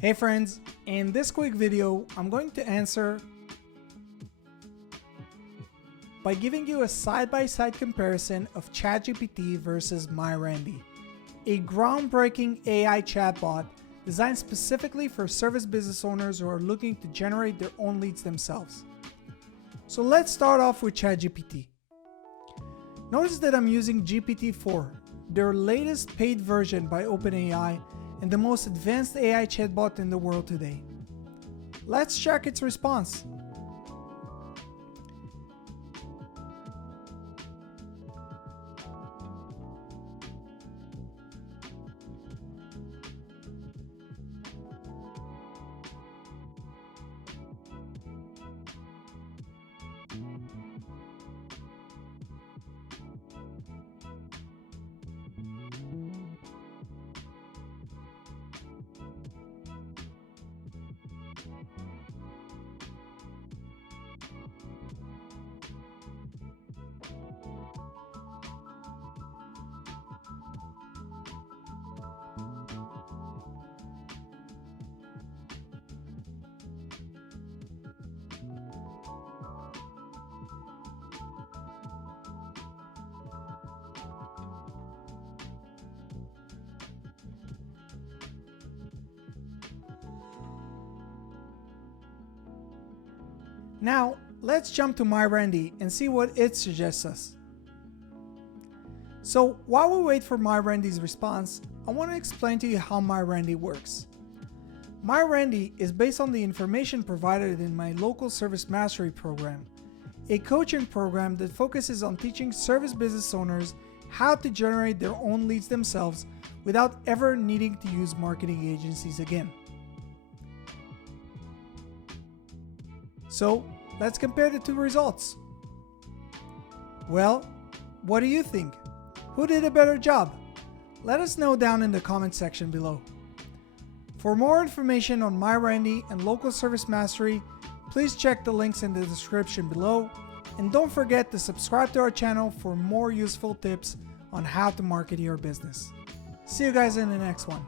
Hey friends, in this quick video, I'm going to answer by giving you a side-by-side comparison of ChatGPT versus MyRandy, a groundbreaking AI chatbot designed specifically for service business owners who are looking to generate their own leads themselves. So let's start off with ChatGPT. Notice that I'm using GPT-4, their latest paid version by OpenAI and the most advanced AI chatbot in the world today. Let's check its response. Now, let's jump to MyRandy and see what it suggests us. So while we wait for MyRandy's response, I want to explain to you how MyRandy works. MyRandy is based on the information provided in my local service mastery program, a coaching program that focuses on teaching service business owners how to generate their own leads themselves without ever needing to use marketing agencies again. So let's compare the two results. Well, what do you think? Who did a better job? Let us know down in the comment section below. For more information on MyRandy and Local Service Mastery, please check the links in the description below, and don't forget to subscribe to our channel for more useful tips on how to market your business. See you guys in the next one.